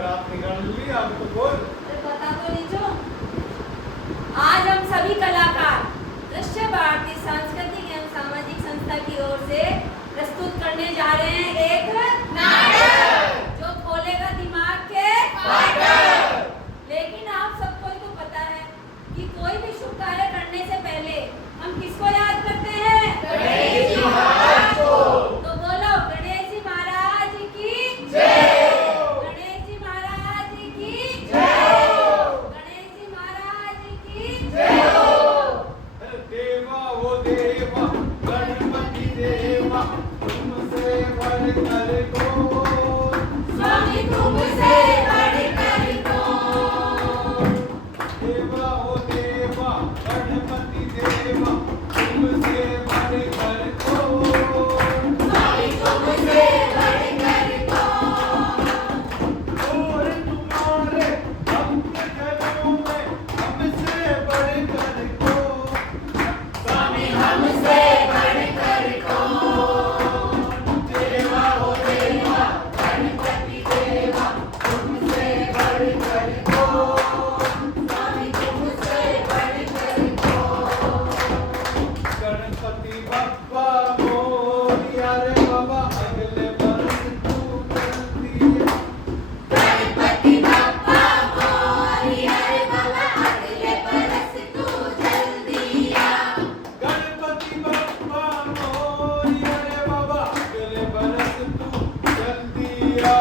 रात निकाल ली, अब तो बोल। अरे बता तो लीजो। आज हम सभी कलाकार दृश्य भारती सांस्कृतिक एवं सामाजिक संस्था की ओर से प्रस्तुत करने जा रहे हैं एक नाटक जो खोलेगा दिमाग के फाटक। लेकिन आप सबको तो पता है कि कोई भी शुभ कार्य करने से पहले हम किसको याद करते हैं? गणेश जी महाराज को। तो बोलो गणेश जी महाराज की जय। गणेश जी महाराज की जय। गणेश जी महाराज की जय। देवा वो देवा गणपति देवा, तुमसे बढ़कर कौन? स्वामी तुमसे बढ़कर कौन? देवा वो देवा गणपति देवा, तुमसे बढ़कर कौन? स्वामी तुमसे बढ़कर कौन? और तुम्हारे भक्त जनों में हमसे बढ़कर कौन? स्वामी हमसे बढ़कर कौन? देवा वो देवा गणपति देवा, तुमसे बढ़कर कौन? स्वामी तुमसे बढ़कर कौन? गणपति बप्पा मोरिया रे बाबा, अगले बरस तू कर दिया। गणपति बप्पा मोरिया रे बाबा, अगले बरस तू जल्दी आ। गणपति बप्पा मोरिया रे बाबा, अगले बरस तू जल्दी आ।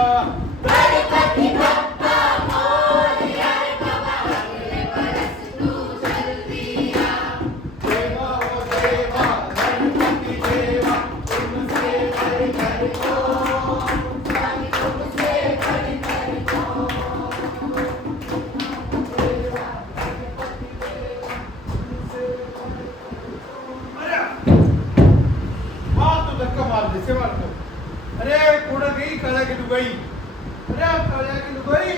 गणपति बप्पा मोरिया रे बाबा, अगले बरस तू जल्दी आ। देवा वो देवा गणपति देवा, तुमसे बढ़कर कौन? स्वामी तुमसे बढ़कर कौन? अरे तो धक्का मार दे से मार दो। अरे कूड़ा गई काला की लुगाई। अरे काला की लुगाई।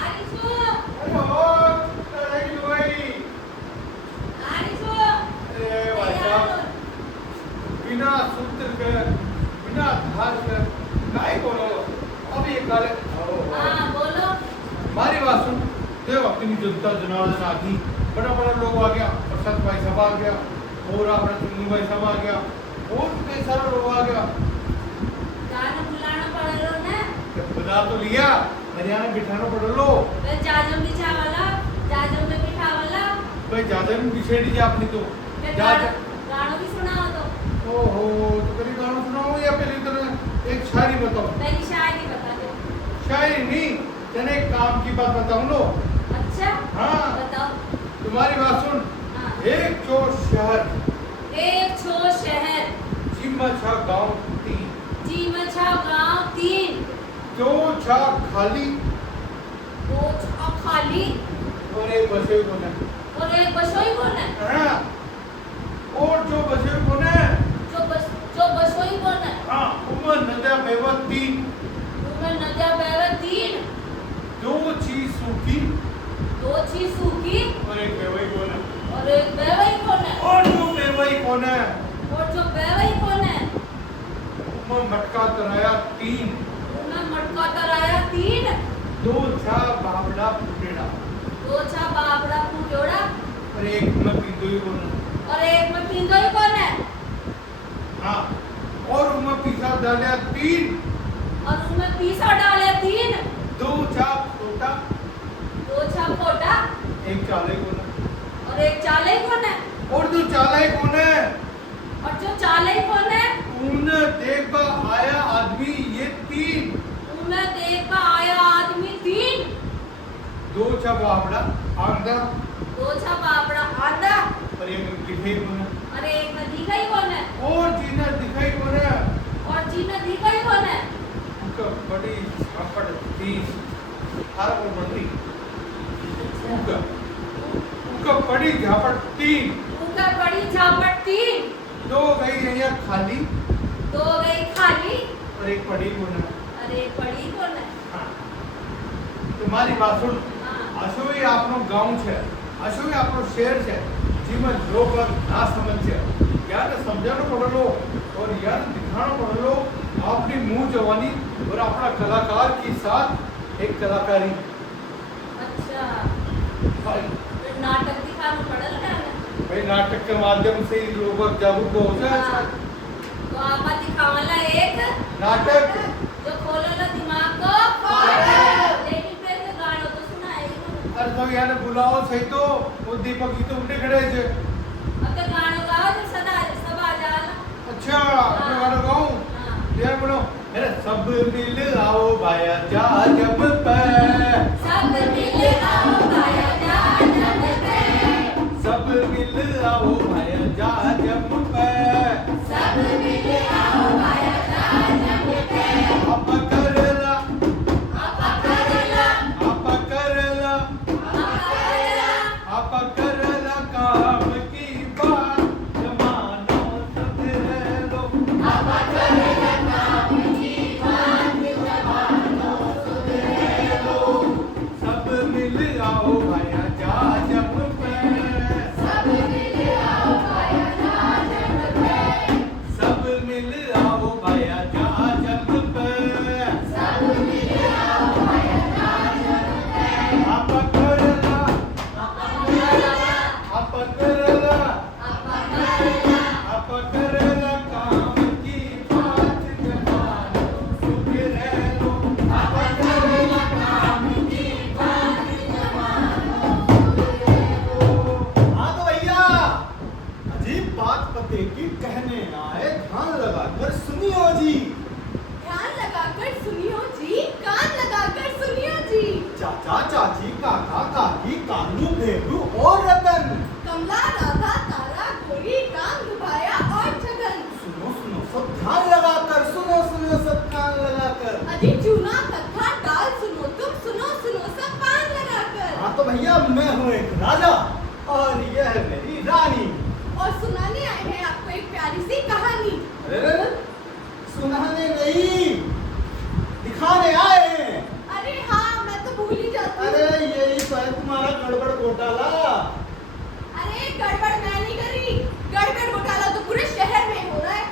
आरिशु, अरे ओ काला की लुगाई। आरिशु, अरे भाई साहब, बिना सूत्र के बिना धार के काय बोलो। अब ये काले हाँ बोलो। हमारी बात सुन। देव अपनी जनता जनार्दन आ गई, बड़ा बड़ा लोग आ गया, प्रसाद भाई साहब आ गया, और अपना चुन्नू भाई साहब आ गया, और कई सारे लोग आ गया। गाना बुलाना पड़ लो ना। बता तो लिया, हरियाणा बिठाना पड़ लो। फिर जाजम बिछा वाला, जाजम में बिठा वाला। भाई ज्यादा भी बिछेड़ी जा अपनी तो फिर जा गानों भी सुनाओ तो। ओहो, तो कभी गाना सुनाओ या पहले तो एक शायरी बताओ। पहली शायरी बता दो। शायरी नहीं, तेने एक काम की बात बताऊं लो। अच्छा हाँ। बताओ। तुम्हारी बात सुन। हाँ। एक चोर शहर, एक छोर शहर, जिम्मा छा गांव तीन, जीमछा गांव 3, दो छा खाली, दो छा खाली, और एक बसे को ने। और एक बसोई कौन है? हाँ, और जो बसे को ने, जो बसोई कौन है? हाँ, उमर नदिया बेवत तीन, तुम्हें नदिया बहवे 3, दो चीज सूखी, 2 चीज सूखी, और एक बेवई को ने। और एक बहवई कौन है? और जो बेवई को ने, और जो बहवई कौन है? उमर मटका तराया तीन, तुम्हें मटका तराया 3, दो छा बावड़ा फुटेड़ा, 2 छा बाबड़ा फूटोड़ा, और एक उमर पिंदोई को ने। और एक में पिंदोई कौन है? हाँ, और उमर पीसा डालिया तीन, और उसमें पीसा डाले 3, दो छा छोटा, 2 छा फोटा, एक चाले को ने। और एक चाले कौन है? और जो चाले को ने, और जो चाले कौन है? उन देखा आया आदमी ये तीन, उन्हें देखा आया आदमी 3, दो छा बावड़ा आंधा, 2 छा बाबड़ा आंधा, और एक दिखे को ने। और एक में दिखाई कौन है? और जीना दिखाई को ने, और जीने दिखाई कौन है? उनका बड़ी झापड़ तीस, हर वो मंत्री, उनका बड़ी झापड़ तीन, उनका बड़ी झापट 3, दो गई रैया खाली, 2 गई खाली, और एक पड़ी को ने। और एक पड़ी कौन है? हाँ, तुम्हारी बात सुन। हाँ। अशोई आपनो गांव छे, अशोई आपनो शहर छे, जीवन लोग ना समझ छे, यार समझानो पड़लो और यार दिखाना पड़लो अपनी मुंह जवानी और अपना कलाकार के साथ एक कलाकारी अच्छा भाई फिर नाटक दिखाना पड़ल क्या भाई नाटक के माध्यम से ही लोग जागरूक हो जाए हाँ। तो आप दिखावला एक नाटक जो खोलला दिमाग को लेकिन फिर से गाना तो सुनाए अरे तो यार बुलाओ सही तो वो दीपक जी तो उठे खड़े थे अब तो गाना गाओ जो सदा सब आ जाला अच्छा मैं गाना गाऊं हाँ यार बोलो अरे सब मिल आओ भाया जा जब पे सब मिल आओ गाया जा जब पे सब मिल आओ भाया जा जब पे सब मिल आओ गाया जा जब पे आप करला आप करला आप करला आप आप करला काम की बात जमानो सब है लो आप करला काम की बात जमानो सुधरे लो सब मिल आओ भाया जा जब पे सब मिल आओ गाया जा जब पे सब मिल आओ भाया जा जब पे सब मिल आओ गाया जा जब पे आप करला आप करला आप करला काम की बात जमानो सुधरे लो आप करला काम की बात जमानो सुधरे लो हाँ तो भैया अजीब बात पते की कहने आए ध्यान लगाकर सुनियो जी ध्यान लगाकर सुनियो जी कान लगाकर सुनियो जी चाचा चाची काका काकी कानू भेड़ू और रतन कमला राधा तारा गोरी कान दुभाया और छगन सुनो सुनो सब ध्यान लगाकर सुनो सुनो सब कान लगाकर अजी चूना कथा डाल सुनो तुम सुनो सुनो सब कान लगाकर हाँ तो भैया मैं हूँ एक राजा और यह है मेरी रानी और सुनाने आए हैं आपको एक प्यारी सी कहानी अरे सुनाने नहीं दिखाने आए हैं अरे हाँ मैं तो भूल ही जाती हूँ अरे यही तो है तुम्हारा गड़बड़ घोटाला अरे गड़बड़ मैं नहीं करी गड़बड़ घोटाला तो पूरे शहर में हो रहा है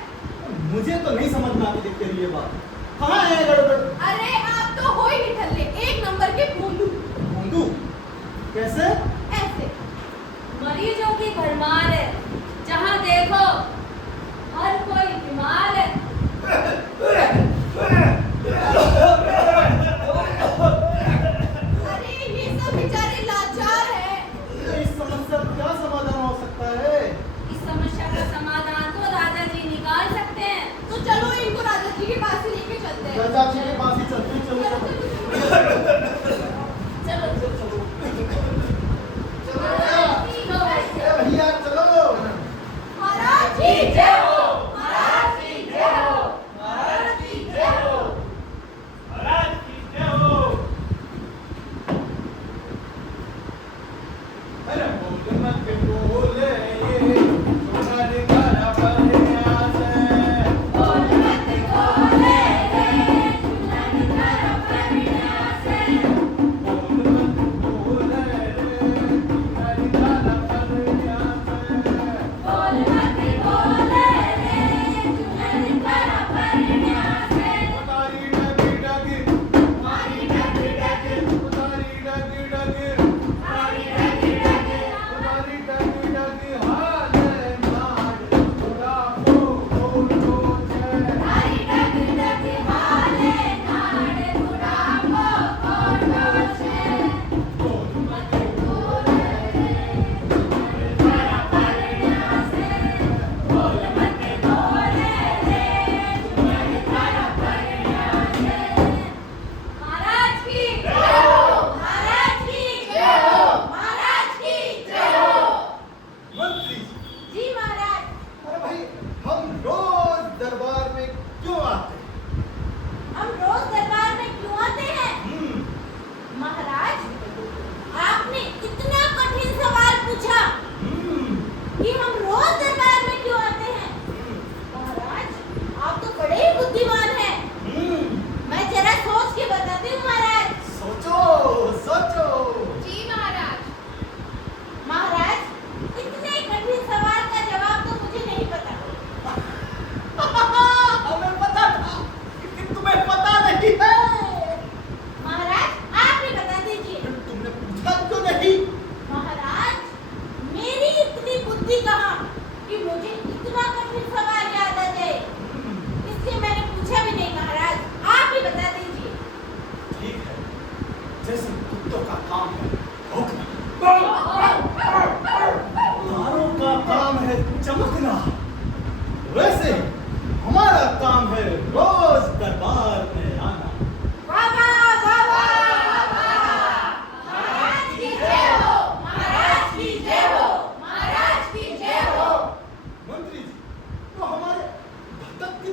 मुझे तो नहीं समझ में आती तेरी ये बात कहाँ है गड़बड़ अरे आप तो हो ही ठल्ले एक नंबर के भोंदू भोंदू कैसे ऐसे मरीजों की भरमार है जहाँ देखो हर कोई बीमार है अरे ये सब बेचारे लाचार हैं इस समस्या का क्या समाधान हो सकता है इस समस्या का समाधान तो राजा जी निकाल सकते हैं तो चलो इनको राजा जी के पास ही लेके चलते हैं राजा जी के पास ही चलते चलो चलो चलो चलो भैया चलो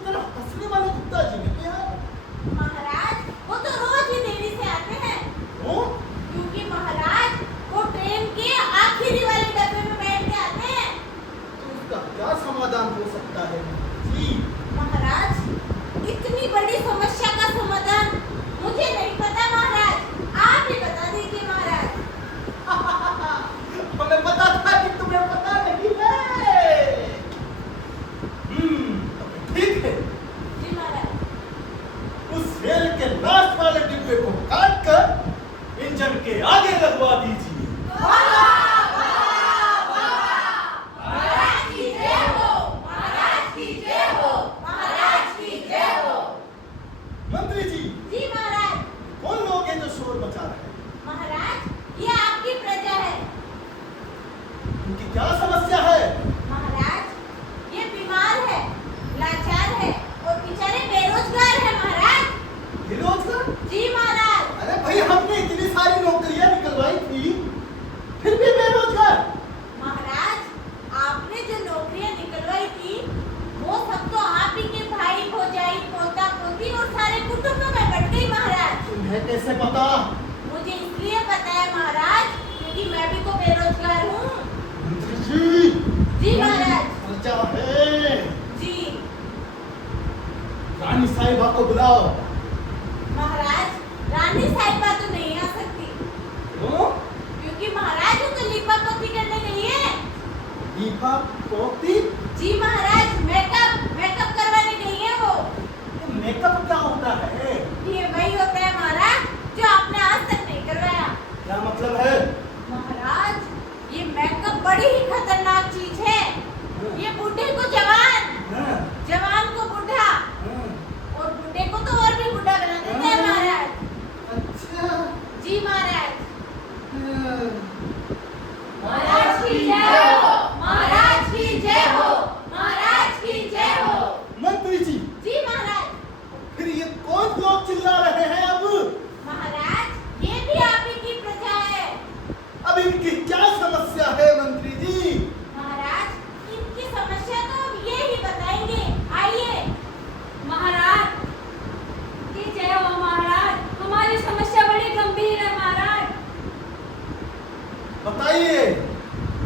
तरह हंसने वाले गुप्ता जी नहीं है? महाराज वो तो रोज ही देरी से आते हैं, क्यों? क्योंकि महाराज वो ट्रेन के आखिरी वाले डब्बे में बैठ के आते हैं। तो इसका क्या समाधान हो सकता है जी? महाराज इतनी बड़ी समस्या का समाधान मुझे नहीं पता महाराज, आप ही बता दीजिए महाराज। हमें पता था कि तुम्हें पता नहीं है। तो ठीक है, जी महाराज। उस रेल के लास्ट वाले डिब्बे को काट कर इंजन के आगे लगवा दीजिए। महाराज की जय हो, महाराज की जय हो, महाराज की जय हो। मंत्री जी, जी महाराज। कौन लोग हैं जो शोर मचा रहे हैं? महाराज ये आपकी प्रजा है। उनकी क्या समस्या है? महाराज ये बीमार है, लाचार है और बेचारे बेरोजगार है महाराज। बेरोजगार? जी महाराज। अरे भाई, हमने इतनी सारी नौकरियां निकलवाई थी, फिर भी बेरोजगार। महाराज आपने जो नौकरियां निकलवाई थी वो सब तो आप ही के भाई भौजाई पोता पोती और सारे कुटुंब में बट गई महाराज। तुम्हें कैसे पता? मुझे इसलिए पता है महाराज क्योंकि मैं भी तो बेरोजगार हूँ। मंत्री जी, जी महाराज। खर्चा है। जी रानी साहिबा को बुलाओ। महाराज रानी साहिबा तो नहीं आ सकती क्यों? क्योंकि महाराज वो तो लिपा पोती करने गई है। दीपा पोती? जी महाराज मेकअप करवाने गई है वो। मेकअप क्या होता है? ये वही होता है महाराज जो आपने आज तक नहीं करवाया। क्या मतलब है? महाराज ये मेकअप बड़ी ही खतरनाक चीज है। ये बूढ़े को जवान, हाँ, जवान को बूढ़ा हाँ। और बूढ़े को तो और भी बूढ़ा बना देता है महाराज। अच्छा। जी महाराज। हाँ। महाराज की जय हो, महाराज की जय हो, महाराज की जय हो। मंत्री जी, जी महाराज। फिर ये कौन लोग चिल्ला रहे हैं अब? महाराज ये भी आप ही की प्रजा है। अब इनकी क्या समस्या है मंत्री जी? महाराज इनकी समस्या तो अब ये ही बताएंगे, आइए। महाराज की जय हो महाराज, हमारी समस्या बड़ी गंभीर है महाराज। बताइए।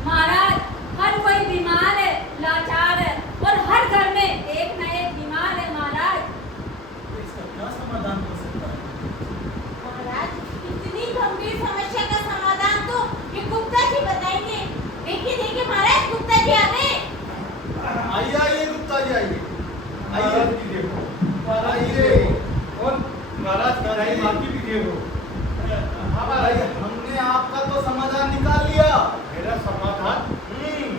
महाराज हर कोई बीमार है, लाचार है और हर घर में एक न एक बीमार है महाराज। तो इसका क्या समाधान हो सकता है? महाराज इतनी गंभीर समस्या का समाधान तो ये गुप्ता जी बताएंगे। देखिए देखिए महाराज गुप्ता जी आ गए। आइए आइए गुप्ता जी, आइए महाराज आइए की देखो, आइए। और महाराज की आइए। बाकी भी देखो। भाई, हमने आपका तो समाधान निकाल लिया। मेरा समाधान?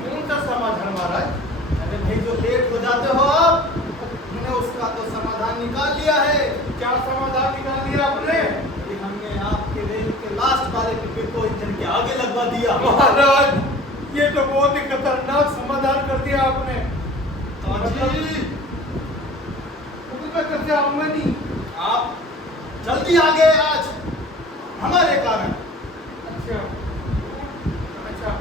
कौन सा समाधान महाराज? अरे भाई, जो लेट हो जाते हो आप, हमने उसका तो समाधान निकाल लिया है। क्या समाधान निकाल लिया आपने? कि हमने आपके रेल के लास्ट वाले डिब्बे को इंजन के आगे लगवा दिया। महाराज ये तो बहुत ही खतरनाक समाधान कर दिया आपने। जी, तो मैं कैसे आऊंगा नहीं? आप जल्दी आ गए आज हमारे कारण। अच्छा अच्छा,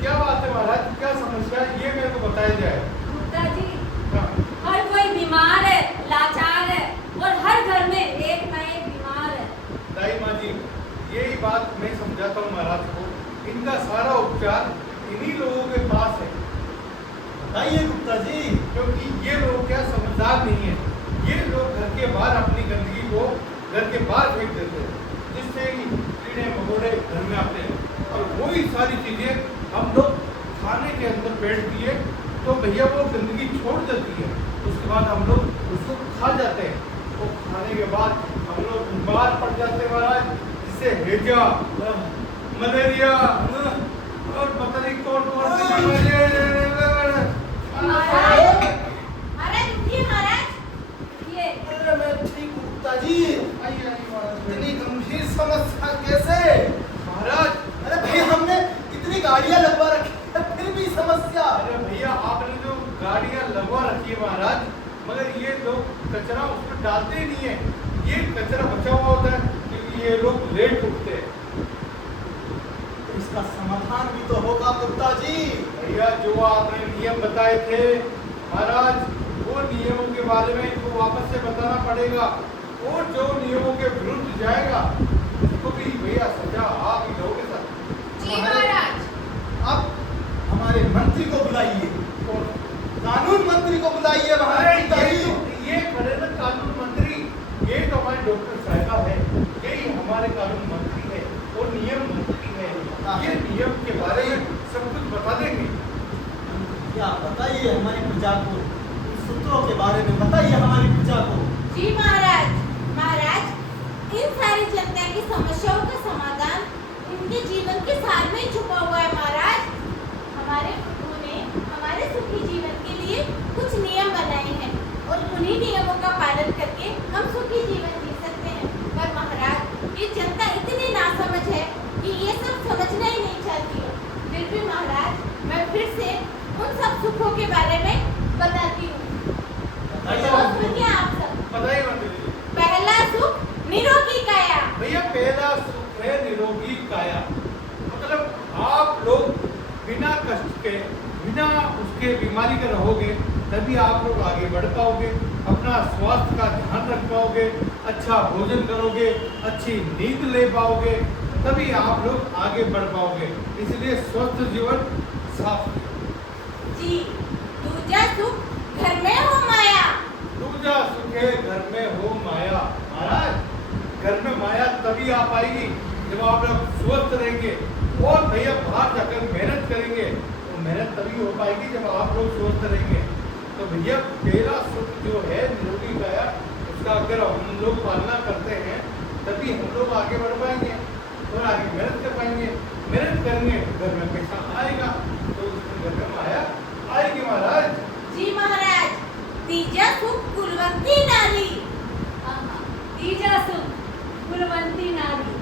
क्या बात है महाराज, क्या समस्या है ये मेरे को बताया जाए। गुप्ता जी हाँ, हर कोई बीमार है, लाचार है और हर घर में एक न एक बीमार है। दाई माँ जी, यही बात मैं समझाता हूँ महाराज को। इनका सारा उपचार इन्हीं लोगों के पास है। बताइए गुप्ता जी। क्योंकि ये लोग क्या समझदार नहीं है। ये लोग घर के बाहर अपनी गंदगी को घर के बाहर फेंक देते हैं, जिससे कीड़े मकोड़े घर में आते हैं और वही सारी चीजें हम लोग खाने के अंदर बैठ दिए तो भैया वो गंदगी छोड़ देती है। उसके बाद हम लोग उसको खा जाते हैं। वो खाने के बाद हम लोग बीमार पड़ जाते हैं महाराज, जिससे हैजा, मलेरिया और पता नहीं कौन कौन सी बीमारियां। महाराज महाराज उठिए महाराज उठिए। अरे मैं ठीक हूँ गुप्ता जी। आइए आइए महाराज। इतनी गंभीर समस्या कैसे? महाराज अरे भाई, हमने इतनी गाड़ियां लगवा रखी है, फिर भी समस्या। अरे भैया आपने जो गाड़ियां लगवा रखी है महाराज, मगर ये लोग कचरा उसमें डालते ही नहीं है। ये कचरा बचा हुआ होता है क्योंकि ये लोग लेट उठते हैं। तो इसका समाधान भी तो होगा गुप्ता जी। भैया जो आपने नियम बताए थे महाराज, वो नियमों के बारे में इनको वापस से बताना पड़ेगा, और जो नियमों के विरुद्ध जाएगा उसको भी भैया सजा आप ही दोगे सर। जी महाराज। अब हमारे मंत्री को बुलाइए, और कानून मंत्री को बुलाइए। अरे महाराज ये खड़े ना कानून मंत्री, ये तो हमारे डॉक्टर साहिबा है, यही हमारे कानून मंत्री है और नियम मंत्री है। ये नियम के बारे में सब कुछ बता देंगे। क्या बताइए हमारी प्रजा को, इन सूत्रों के बारे में बताइए हमारी प्रजा को। जी महाराज। महाराज, इन सारी जनता की समस्याओं का समाधान उनके जीवन के सार में ही छुपा हुआ है महाराज। हमारे प्रभु ने हमारे सुखी जीवन के लिए कुछ नियम बनाए हैं और उन्हीं नियमों का पालन करके हम सुखी जीवन जी सकते हैं। पर महाराज, ये जनता इतनी नासमझ है कि ये सब समझना ही नहीं चाहती है। फिर भी महाराज, मैं फिर से उन सब सुखों के बारे में बताती हूँ। तो सुनिए आप सब। बताइए मंत्री जी। पहला सुख निरोगी काया। भैया पहला सुख है निरोगी काया, मतलब आप लोग बिना कष्ट के, बिना उसके बीमारी के रहोगे, तभी आप लोग आगे बढ़ पाओगे, अपना स्वास्थ्य का ध्यान रख पाओगे, अच्छा भोजन करोगे, अच्छी नींद ले पाओगे, तभी आप लोग आगे बढ़ पाओगे। इसलिए स्वस्थ जीवन साफ। जी। दूजा सुख घर में हो माया। दूजा सुख है घर में हो माया। महाराज, घर में माया तभी आ पाएगी जब आप लोग स्वस्थ रहेंगे, और भैया बाहर जाकर मेहनत करेंगे, तो मेहनत तभी हो पाएगी जब आप लोग स्वस्थ रहेंगे। तो भैया पहला सुख जो है निरोगी काया, उसका अगर हम लोग पालना करते हैं तभी हम लोग आगे बढ़ पाएंगे और आगे मेहनत कर पाएंगे। मेहनत करेंगे घर में पैसा आएगा, तो घर में माया आएगी। महाराज जी महाराज। तीजा सुख कुलवंती नारी। तीजा सुख कुलवंती नारी।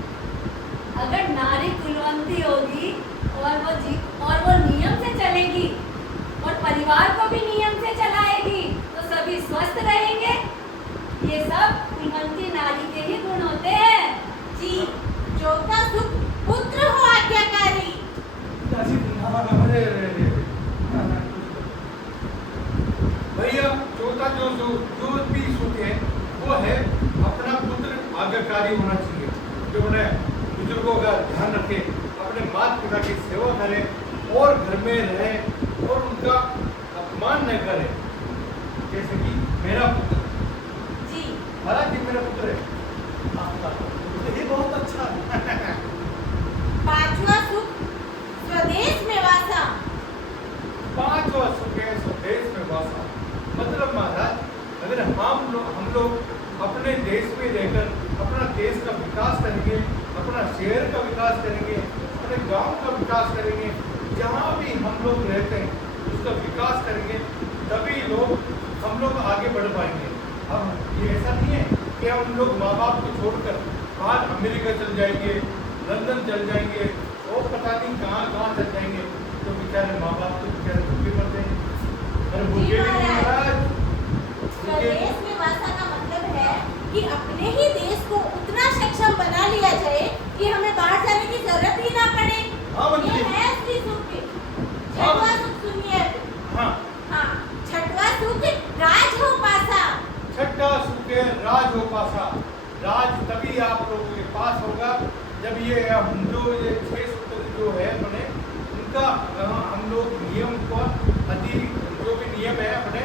अगर नारी कुलवंती होगी और वो नियम से चलेगी और परिवार को भी नियम से चलाएगी, तो सभी स्वस्थ रहेंगे। ये सब कुलवंती नारी के ही गुण होते हैं। जी। चौथा सुख पुत्र हो आज्ञाकारी। भैया चौथा जो भी सुख है वो है अपना पुत्र आज्ञाकारी होना चाहिए, जो अपने बुजुर्गों का ध्यान रखे, अपने माता पिता की सेवा करे और घर में रहे और उनका अपमान न करे। जैसे कि मेरा पुत्र। जी। महाराज जी मेरा पुत्र है। आपका तो ये बहुत अच्छा है। पांचवा सुख स्वदेश में वासा। पांचवा सुख है स्वदेश में वासा। मतलब महाराज, अगर हम लोग अपने देश में रहकर अपना देश का विकास करेंगे, अपना शहर का विकास करेंगे, अपने गांव का विकास करेंगे, जहाँ भी हम लोग रहते हैं उसका विकास करेंगे, तभी हम लोग आगे बढ़ पाएंगे। अब ये ऐसा नहीं है कि हम लोग माँ बाप को छोड़कर बाहर अमेरिका चल जाएंगे, लंदन चल जाएंगे और पता नहीं कहाँ चल जाएंगे, तो बेचारे माँ बाप तो बेचारे भूखे मर जाएंगे। अरे भूखे नहीं महाराज। स्वदेश में वासा का मतलब है कि अपने ही देश को उतना सक्षम बना लिया जाए कि हमें बाहर जाने की जरूरत ही ना पड़े। हाँ मंत्री। ये है असली सुख। छठवां सुख सुनिए। हाँ। हाँ। छठवां सुख राज हो पासा। छठा सुख है राज हो पासा। राज तभी आप लोगों के पास होगा जब ये 6 सूत्र जो है अपने उनका हम लोग नियम को जो भी नियम है अपने,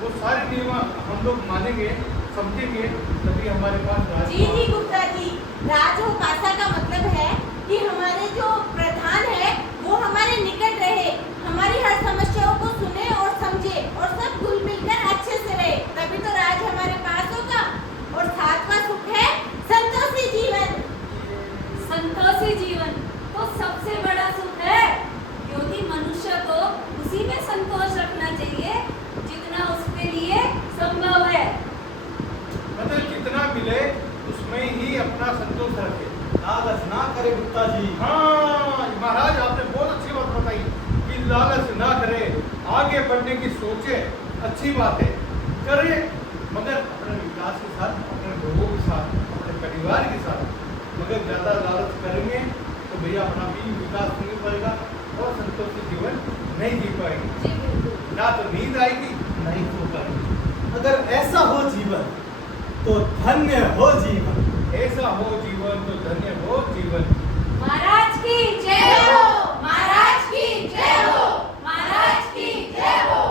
वो सारे नियम हम लोग मानेंगे, समझेंगे, तभी हमारे पास राज। जी गुप्ता जी, राज हो पासा का मतलब है कि हमारे जो प्रधान है वो हमारे निकट रहे, हमारी हर समस्याओं को सुने और समझे और सब घुल मिलकर अच्छे से रहे, तभी तो राज हमारे पास होगा। और सातवां सुख है संतोषी जीवन। संतोषी जीवन तो सबसे बड़ा सुख है, क्योंकि मनुष्य को उसी में संतोष रखना चाहिए जितना उसके लिए संभव है। मतलब जितना मिले उसमें ही अपना संतोष रखे, लालच ना करे गुप्ता जी। हाँ महाराज, आपने बहुत अच्छी बात बताई कि लालच ना करे, आगे बढ़ने की सोचे, अच्छी बात है, करे, मगर अपने विकास के साथ, अपने लोगों के साथ, अपने परिवार के साथ। मगर ज़्यादा लालच करेंगे तो भैया अपना भी विकास नहीं पाएगा और संतोषी जीवन नहीं जी पाएंगे, जी बिल्कुल। ना तो नींद आएगी, ना ही सो पाएंगे। अगर ऐसा हो जीवन तो धन्य हो जीवन। ऐसा हो जीवन तो धन्य हो जीवन। महाराज की जय हो, महाराज की जय हो, महाराज की जय हो।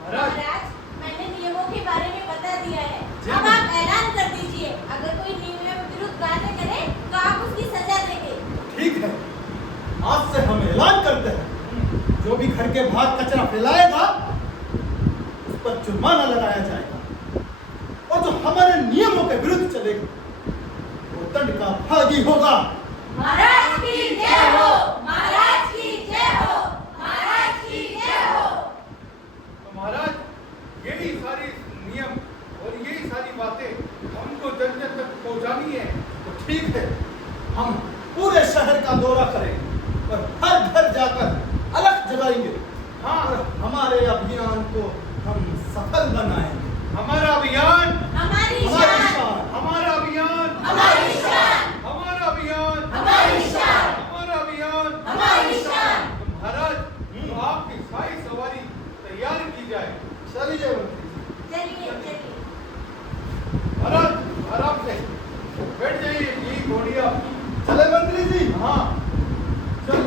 महाराज महाराज, मैंने नियमों के बारे में बता दिया है। जी। अब आप ऐलान कर दीजिए, अगर कोई नियम विरुद्ध कार्य करे तो आप उसकी सजा देंगे। ठीक है, आज से हम ऐलान करते हैं, जो भी घर के बाहर कचरा फैलाएगा उस पर जुर्माना लगाया जाएगा, और जो हमारे नियमों के विरुद्ध चलेगा वो दंड का भागी होगा। महाराज की जय हो, महाराज की जय हो, महाराज की जय हो। तो महाराज यही सारी नियम और यही सारी बातें हमको जन जन तक पहुंचानी है। तो ठीक है, हम पूरे शहर का दौरा करेंगे और हर घर जाकर अलग जगाएंगे। हाँ, और हमारे अभियान को हम सफल बनाएंगे। हमारा अभियान, हमारी हमारी शान, शान, हमारा अभियान, हमारी शान, हमारा अभियान, हमारी शान, हमारा अभियान। हमारी शान। तो महाराज तो आपकी सारी सवारी तैयार की जाए। चलिए मंत्री जी। चलिए चलिए। महाराज आराम से बैठ जाइए, ये घोड़िया। चले मंत्री जी। हाँ चल।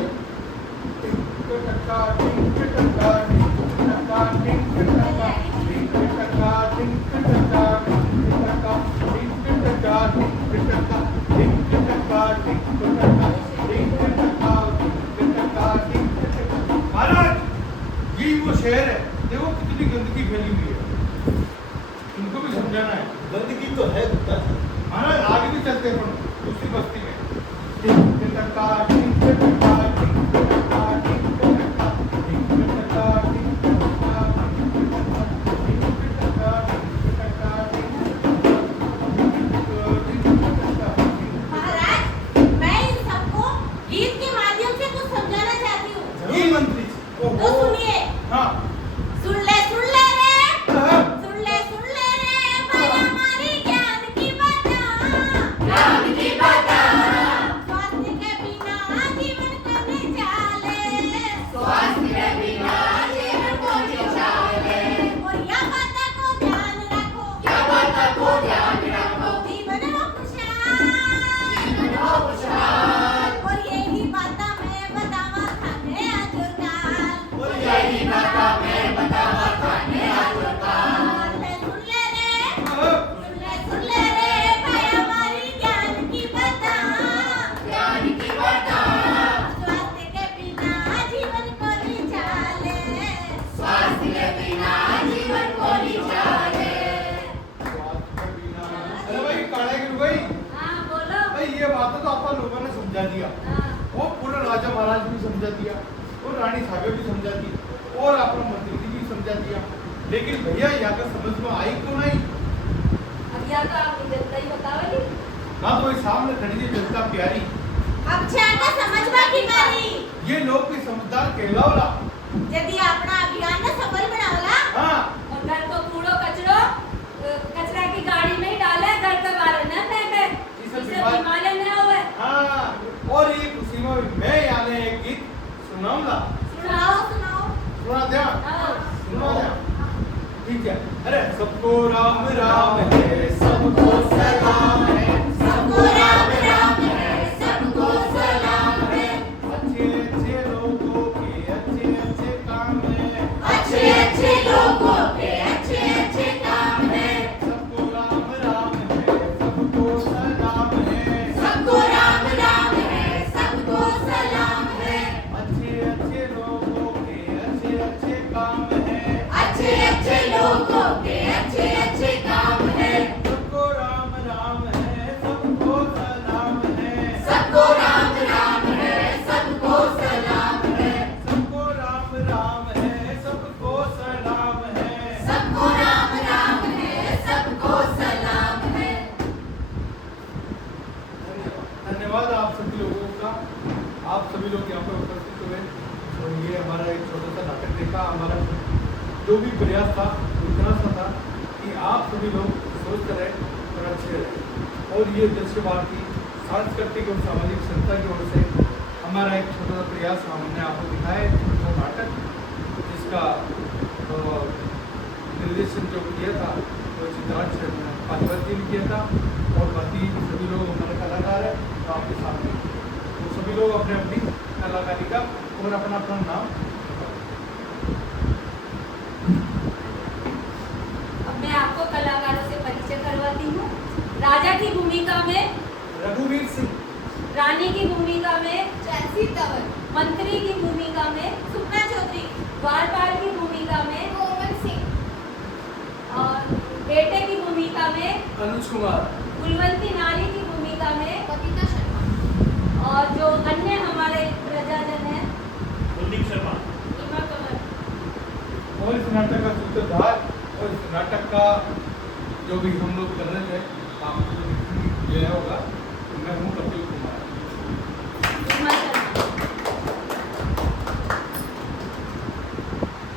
टिंक टक्का, टिंक टक्का, टिंक टक्का, टिंक टक्का, टिंक टक्का, टिंक टक्का, टिंक टक्का, टिंक टक्का, टिंक टक्का, टिंक टक्का, टिंक टक्का, टिंक टक्का, टिंक टक्का, टिंक टक्का। महाराज यही वो शहर है, देखो कितनी गंदगी फैली हुई है, उनको भी समझाना है। गंदगी तो है गुप्ता जी। महाराज आगे भी चलते हैं दूसरी बस्ती में। टिंक टक्का, टिंक टक्का, टिंक टक्का, टिंक टक्का, टिंक टक्का, टिंक टक्का, टिंक टक्का, टिंक टक्का, टिंक टक्का, टिंक टक्का। महाराज, मैं इन सबको गीत के माध्यम से कुछ समझाना चाहती हूँ। जरूर मंत्री जी। तो सुनिए। हाँ सुन ले रे, हाँ। सुन ले रे, भाई हमारी ज्ञान की बातें। ज्ञान की बातें। स्वास्थ्य के बिना जीवन को नहीं चाले। स्वास्थ्य के बिना जीवन को नहीं चाले। और यह बातों को ध्यान रखो। क्या बातों को ध्यान रखो। जीवन हो खुशहाल। जीवन हो खुशहाल। और यही बातें मैं बतावा थाने आजुर्काल। और यही बातें मैं बतावा थाने आजुर्काल। सुन ले रे, हाँ। सुन ले रे, भाई हमारी ज्ञान की बातें। ज्ञान की बातें। स्वास्थ्य के बिना जीवन को नहीं चाले। स्वास्थ्य के बिना जीवन को नहीं चाले। अरे भाई काढ़े गिर गई। हाँ बोलो। भाई ये बातें तो आप लोगों ने समझा दिया, हाँ। वो पूरा राजा महाराज भी समझा दिया, और रानी साहब भी समझा दी, और अपना मंत्री जी भी समझा दिया, लेकिन भैया यहाँ का समझ में आई क्यों नहीं? अब या तो आप जनता ही बताओगी। ना तो ये सामने खड़ी है जनता प्यारी, अब छाका समझवा की बारी। ये लोग भी समझदार कहलावला। यदि अपना अभियान न सफल बनावला, हाँ और घर को कूड़ो कचरो कचरा की गाड़ी में ही डाले, घर के बाहर न फेंके, सब इससे बीमार- बीमारी न होवे। हाँ, और ये खुशी में मैं यानी एक गीत सुनाऊंगा। सुनाओ सुनाओ। सुना दिया? हाँ। सुना दिया? ठीक है। अरे सबको राम राम है, सबको सलाम है, सबको राम राम है, सबको सलाम है। अच्छे अच्छे लोगों के अच्छे अच्छे काम है, अच्छे अच्छे लोगों के अच्छे अच्छे काम है। सबको राम राम है, सबको सलाम है, सबको राम राम है, सबको सलाम है। अच्छे अच्छे लोगों के अच्छे अच्छे काम है, अच्छे अच्छे लोगों के अच्छे अच्छे काम है। सबको राम राम है, सबको सलाम है, सबको राम राम है, सबको सलाम है। सबको राम राम है, सबको सलाम है। सबको राम राम है, सबको सलाम है। धन्यवाद आप सभी लोगों का, आप सभी लोग यहाँ पर उपस्थित हुए और ये हमारा एक छोटा सा नाटक देखा। हमारा जो भी प्रयास था इतना सा था कि आप सभी लोग स्वस्थ रहे और अच्छे रहे, और ये दृश्य भारती सांस्कृतिक और सामाजिक संस्था की ओर से हमारा एक छोटा सा प्रयास हमने आपको दिखाया है, छोटा सा नाटक जिसका निर्देशन जो किया था वो सिद्धार्थ पाचवती ने किया था, और बाकी सभी लोग हमारे कलाकार हैं तो आपके सामने, तो सभी लोग अपने अपनी कलाकारी का और अपना अपना नाम। अब मैं आपको कलाकारों से परिचय करवाती हूँ। राजा की भूमिका में रघुवीर सिंह, रानी की भूमिका में जैसी तवर, मंत्री की भूमिका में सुपना चौधरी, बार की भूमिका में कोमल सिंह, और बेटे की भूमिका में अनुज कुमार, कुलवंती नारी की भूमिका में बबीता शर्मा, और जो अन्य हमारे प्रजाजन हैं कुलदीप शर्मा। इमा कमल। और इस नाटक का सूत्रधार और इस नाटक का जो भी हम लोग कर रहे थे आपको दिया होगा, मैं हूँ